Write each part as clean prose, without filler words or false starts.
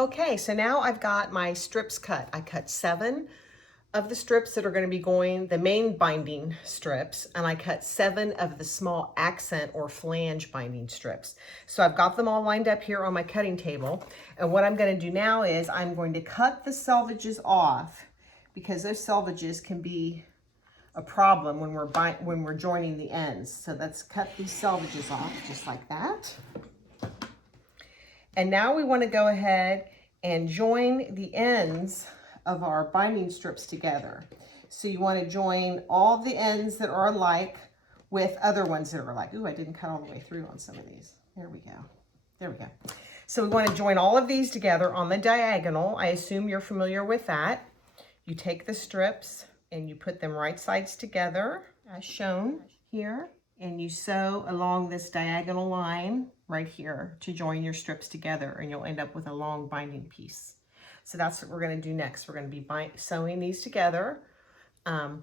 Okay, so now I've got my strips cut. I cut 7 of the strips that are going to be going, the main binding strips, and I cut 7 of the small accent or flange binding strips. So I've got them all lined up here on my cutting table. And what I'm going to do now is I'm going to cut the selvages off, because those selvages can be a problem when we're joining the ends. So let's cut these selvages off just like that. And now we want to go ahead and join the ends of our binding strips together. So you want to join all the ends that are alike with other ones that are alike. Ooh, I didn't cut all the way through on some of these. There we go. There we go. So we want to join all of these together on the diagonal. I assume you're familiar with that. You take the strips and you put them right sides together as shown here, and you sew along this diagonal line right here to join your strips together, and you'll end up with a long binding piece. So that's what we're going to do next. We're going to be sewing these together and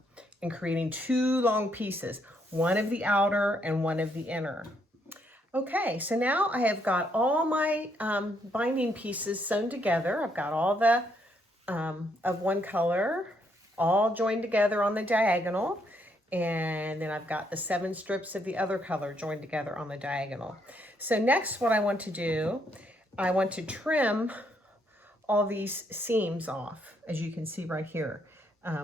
creating 2 long pieces, one of the outer and one of the inner. Okay, so now I have got all my binding pieces sewn together. I've got all the of one color all joined together on the diagonal. And then I've got the 7 strips of the other color joined together on the diagonal. So next, what I want to do, I want to trim all these seams off, as you can see right here,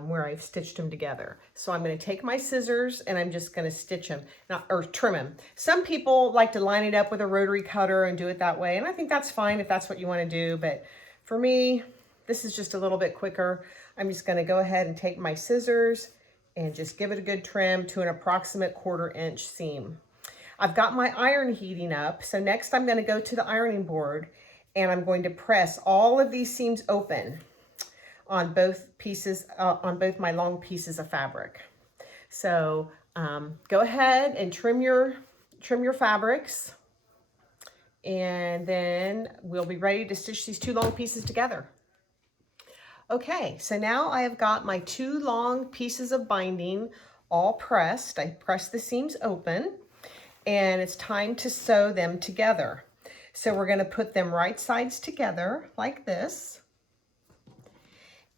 where I've stitched them together. So I'm going to take my scissors and I'm just going to stitch them, or trim them. Some people like to line it up with a rotary cutter and do it that way, and I think that's fine if that's what you want to do, but for me, this is just a little bit quicker. I'm just going to go ahead and take my scissors and just give it a good trim to an approximate 1/4 inch seam. I've got my iron heating up, so next I'm going to go to the ironing board and I'm going to press all of these seams open on both pieces, on both my long pieces of fabric. So go ahead and trim your fabrics, and then we'll be ready to stitch these 2 long pieces together. Okay, so now I have got my 2 long pieces of binding all pressed. I pressed the seams open, and it's time to sew them together. So we're going to put them right sides together like this,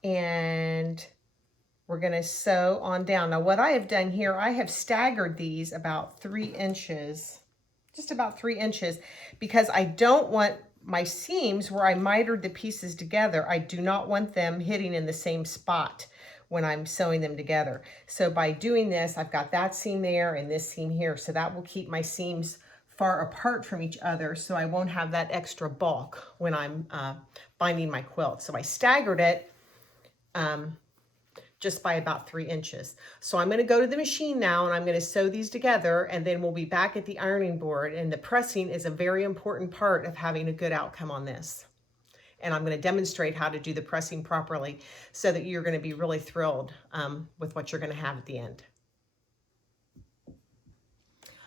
and we're going to sew on down. Now what I have done here, I have staggered these about 3 inches, just about 3 inches, because I don't want my seams where I mitered the pieces together, I do not want them hitting in the same spot when I'm sewing them together. So by doing this, I've got that seam there and this seam here, so that will keep my seams far apart from each other, so I won't have that extra bulk when I'm binding my quilt. So I staggered it just by about 3 inches. So I'm going to go to the machine now and I'm going to sew these together, and then we'll be back at the ironing board. And the pressing is a very important part of having a good outcome on this. And I'm going to demonstrate how to do the pressing properly so that you're going to be really thrilled with what you're going to have at the end.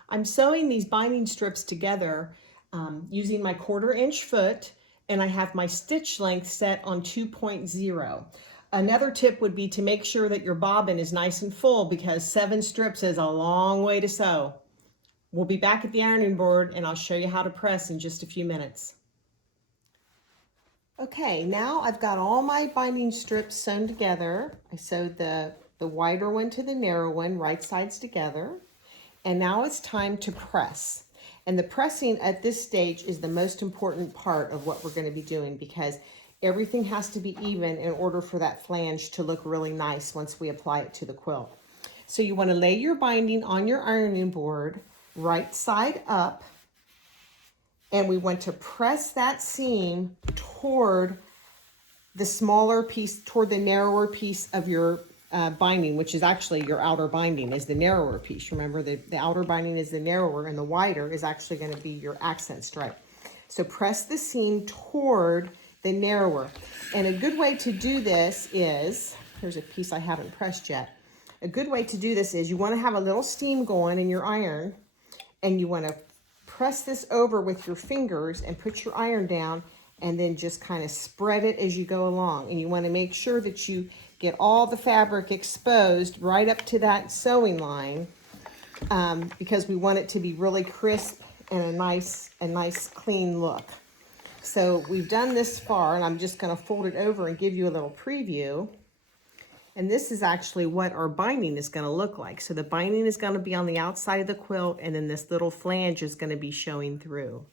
I'm sewing these binding strips together using my 1/4 inch foot, and I have my stitch length set on 2.0. Another tip would be to make sure that your bobbin is nice and full, because 7 strips is a long way to sew. We'll be back at the ironing board and I'll show you how to press in just a few minutes. Okay, now I've got all my binding strips sewn together. I sewed the wider one to the narrow one, right sides together. And now it's time to press. And the pressing at this stage is the most important part of what we're going to be doing, because everything has to be even in order for that flange to look really nice once we apply it to the quilt. So you want to lay your binding on your ironing board, right side up, and we want to press that seam toward the smaller piece, toward the narrower piece of your binding, which is actually your outer binding is the narrower piece. Remember, the outer binding is the narrower, and the wider is actually going to be your accent stripe. So press the seam toward the narrower. And a good way to do this is, here's a piece I haven't pressed yet. A good way to do this is you want to have a little steam going in your iron, and you want to press this over with your fingers and put your iron down, and then just kind of spread it as you go along. And you want to make sure that you get all the fabric exposed right up to that sewing line, because we want it to be really crisp and a nice clean look. So we've done this far, and I'm just going to fold it over and give you a little preview. And this is actually what our binding is going to look like. So the binding is going to be on the outside of the quilt, and then this little flange is going to be showing through.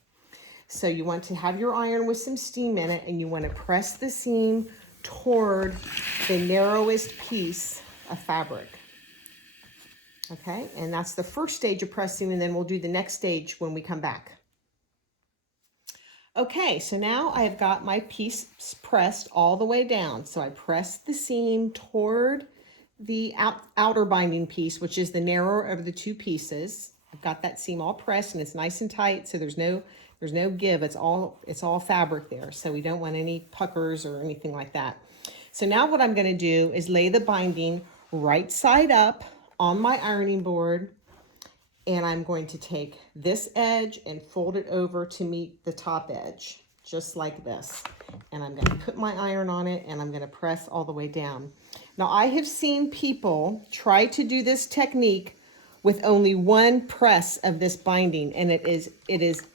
So you want to have your iron with some steam in it, and you want to press the seam toward the narrowest piece of fabric. Okay, and that's the first stage of pressing, and then we'll do the next stage when we come back. Okay, so now I've got my piece pressed all the way down. So I pressed the seam toward the outer binding piece, which is the narrower of the two pieces. I've got that seam all pressed, and it's nice and tight, so there's no give. It's all fabric there, so we don't want any puckers or anything like that. So now what I'm going to do is lay the binding right side up on my ironing board, and I'm going to take this edge and fold it over to meet the top edge, just like this. And I'm going to put my iron on it, and I'm going to press all the way down. Now, I have seen people try to do this technique with only one press of this binding, and it is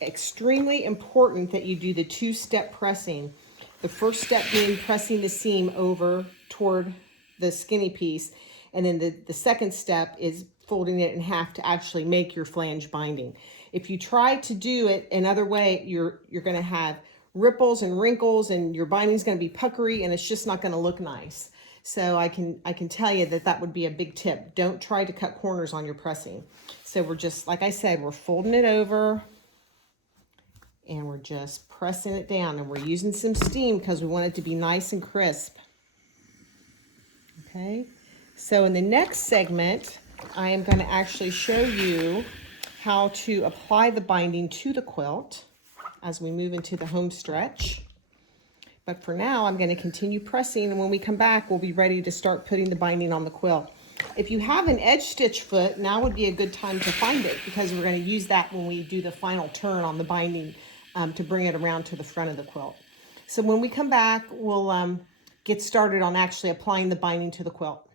extremely important that you do the two-step pressing. The first step being pressing the seam over toward the skinny piece, and then the second step is folding it in half to actually make your flange binding. If you try to do it another way, you're going to have ripples and wrinkles, and your binding's going to be puckery, and it's just not going to look nice. So I can tell you that would be a big tip. Don't try to cut corners on your pressing. So we're just, like I said, we're folding it over, and we're just pressing it down, and we're using some steam because we want it to be nice and crisp. Okay, so in the next segment, I am going to actually show you how to apply the binding to the quilt as we move into the home stretch. But for now, I'm going to continue pressing, and when we come back, we'll be ready to start putting the binding on the quilt. If you have an edge stitch foot, now would be a good time to find it, because we're going to use that when we do the final turn on the binding to bring it around to the front of the quilt. So when we come back, we'll get started on actually applying the binding to the quilt.